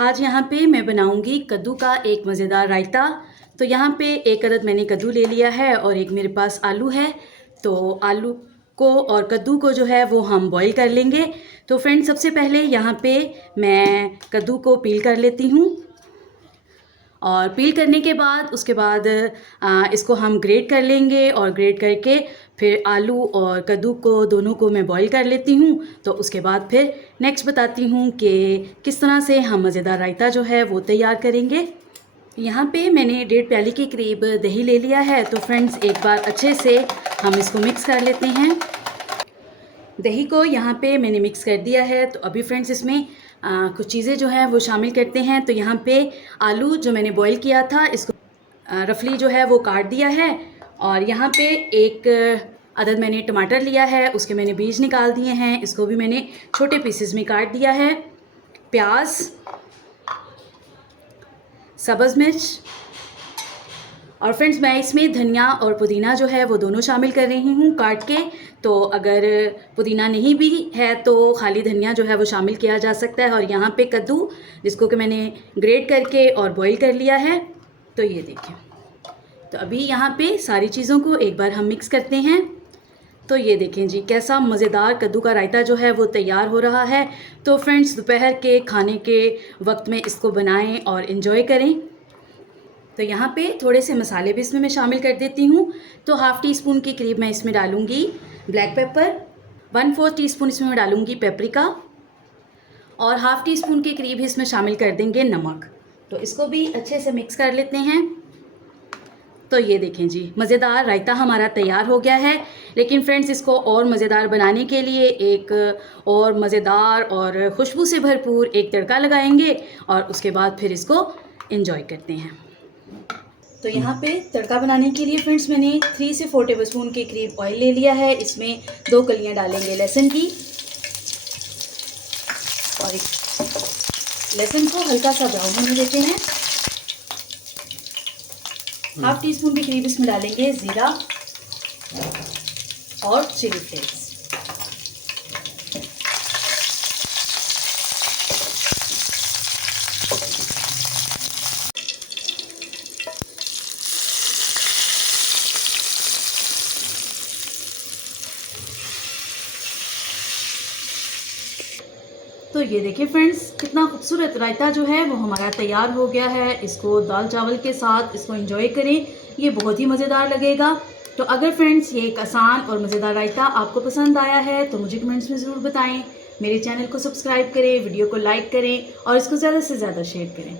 आज यहाँ पे मैं बनाऊँगी कद्दू का एक मज़ेदार रायता। तो यहाँ पे एक अदद मैंने कद्दू ले लिया है और एक मेरे पास आलू है। तो आलू को और कद्दू को जो है वो हम बॉईल कर लेंगे। तो फ्रेंड्स, सबसे पहले यहाँ पे मैं कद्दू को पील कर लेती हूँ और पील करने के बाद उसके बाद इसको हम ग्रेट कर लेंगे और ग्रेट करके फिर आलू और कद्दू को दोनों को मैं बॉईल कर लेती हूँ। तो उसके बाद फिर नेक्स्ट बताती हूँ कि किस तरह से हम मज़ेदार रायता जो है वो तैयार करेंगे। यहाँ पे मैंने 1.5 प्याली के करीब दही ले लिया है। तो फ्रेंड्स, एक बार अच्छे से हम इसको मिक्स कर लेते हैं। दही को यहाँ पे मैंने मिक्स कर दिया है। तो अभी फ्रेंड्स, इसमें कुछ चीज़ें जो हैं वो शामिल करते हैं। तो यहाँ पे आलू जो मैंने बॉईल किया था इसको रफली जो है वो काट दिया है। और यहाँ पे एक अदद मैंने टमाटर लिया है, उसके मैंने बीज निकाल दिए हैं, इसको भी मैंने छोटे पीसेस में काट दिया है। प्याज, सब्ज़ मिर्च और फ्रेंड्स, मैं इसमें धनिया और पुदीना जो है वो दोनों शामिल कर रही हूँ काट के। तो अगर पुदीना नहीं भी है तो खाली धनिया जो है वो शामिल किया जा सकता है। और यहाँ पे कद्दू जिसको कि मैंने ग्रेट करके और बॉईल कर लिया है। तो ये देखिए, तो अभी यहाँ पे सारी चीज़ों को एक बार हम मिक्स करते हैं। तो ये देखें जी, कैसा मज़ेदार कद्दू का रायता जो है वो तैयार हो रहा है। तो फ्रेंड्स, दोपहर के खाने के वक्त में इसको बनाएं और इन्जॉय करें। तो यहाँ पे थोड़े से मसाले भी इसमें मैं शामिल कर देती हूँ। तो हाफ़ टी स्पून के करीब मैं इसमें डालूँगी ब्लैक पेपर, 1/4 टीस्पून इसमें मैं डालूँगी पेपरिका और हाफ़ टी स्पून के करीब इसमें शामिल कर देंगे नमक। तो इसको भी अच्छे से मिक्स कर लेते हैं। तो ये देखें जी, मज़ेदार रायता हमारा तैयार हो गया है। लेकिन फ्रेंड्स, इसको और मज़ेदार बनाने के लिए एक और मज़ेदार और खुशबू से भरपूर एक तड़का लगाएंगे और उसके बाद फिर इसको एंजॉय करते हैं। तो यहाँ पे तड़का बनाने के लिए फ्रेंड्स, मैंने 3 से 4 टेबलस्पून के करीब ऑयल ले लिया है। इसमें 2 कलियाँ डालेंगे लहसुन की और लहसुन को हल्का सा ब्राउन होने देते हैं। हाफ़ टी स्पून के करीब इसमें डालेंगे ज़ीरा और चिली फ्लेक्स। तो ये देखिए फ्रेंड्स, कितना खूबसूरत रायता जो है वो हमारा तैयार हो गया है। इसको दाल चावल के साथ इसको एंजॉय करें, ये बहुत ही मज़ेदार लगेगा। तो अगर फ्रेंड्स ये एक आसान और मज़ेदार रायता आपको पसंद आया है तो मुझे कमेंट्स में ज़रूर बताएं। मेरे चैनल को सब्सक्राइब करें, वीडियो को लाइक करें और इसको ज़्यादा से ज़्यादा शेयर करें।